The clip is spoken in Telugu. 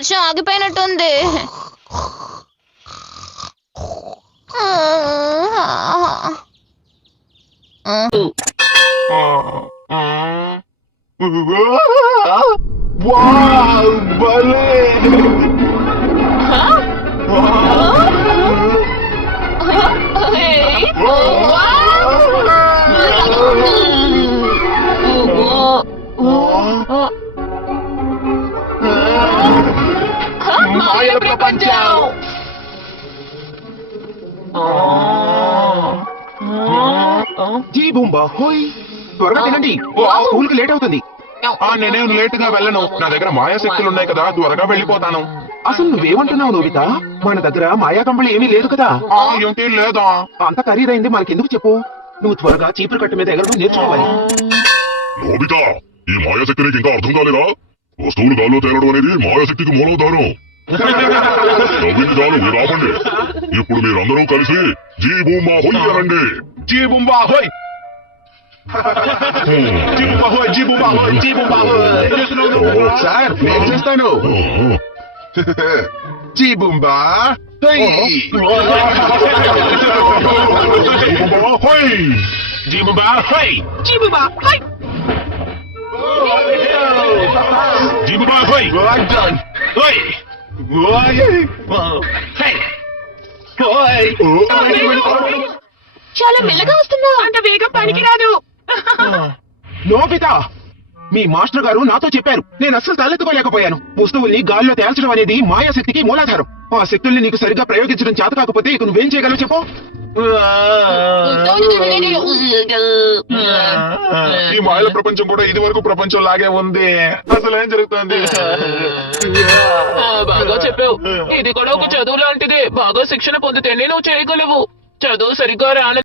వర్షం ఆగిపోయినట్టుంది. మాయల ప్రపంచం. జీ బూంబా హోయ్, త్వరగా తినండి, స్కూల్ కి లేట్ అవుతుంది. నేనేం లేట్ గా వెళ్ళను, నా దగ్గర మాయా శక్తులు ఉన్నాయి కదా, త్వరగా వెళ్ళిపోతాను. అసలు నువ్వేమంటున్నావు నోబిత? మన దగ్గర మాయా కంబళి ఏమీ లేదు కదా. ఏంటి లేదా? అంత ఖరీదైంది మనకెందుకు చెప్పు. నువ్వు త్వరగా చీపురు కట్టు మీద ఎగరడం నేర్చుకోవాలి. నోబితా, ఈ మాయాశక్తి నీకు ఇంకా అర్థం కాలేదా? వస్తువులు గాల్లో తేలడం అనేది మాయాశక్తికి మూలాధారం. నవ్వింది చాలు, మీరు ఆపండి. ఇప్పుడు మీరందరూ కలిసి జీ బూంబా హోయ్ అనండి. జీ బుంబా హోయ్, జీ బుంబా హోయ్, జీ బుంబా హోయ్, జీ బుంబా హోయ్. సార్ నేను చేస్తాను. జీ బుంబా హోయ్, జీ బుంబా హోయ్, జీ బుంబా హోయ్, జీ బుంబా హోయ్, well done. హోయ్ చాలా మెల్లగా వస్తున్నా. అంత వేగం పనికిరాదు. నోబిత, మీ మాస్టర్ గారు నాతో చెప్పారు, నేను అస్సలు తలెత్తుకోలేకపోయాను. వస్తువుల్ని గాల్లో తేల్చడం అనేది మాయాశక్తికి మూలాధారం. ఆ శక్తుల్ని నీకు సరిగ్గా ప్రయోగించడం చేత కాకపోతే ఇక నువ్వేం చేయగలవు చెప్పు. ఈ మాయల ప్రపంచం కూడా ఇది వరకు ప్రపంచం లాగే ఉంది. అసలు ఏం జరుగుతుంది? బాగా చెప్పావు. ఇది కూడా ఒక చదువు లాంటిదే. బాగా శిక్షణ పొందితేనే నువ్వు చేయగలవు. చదువు సరిగ్గా రాని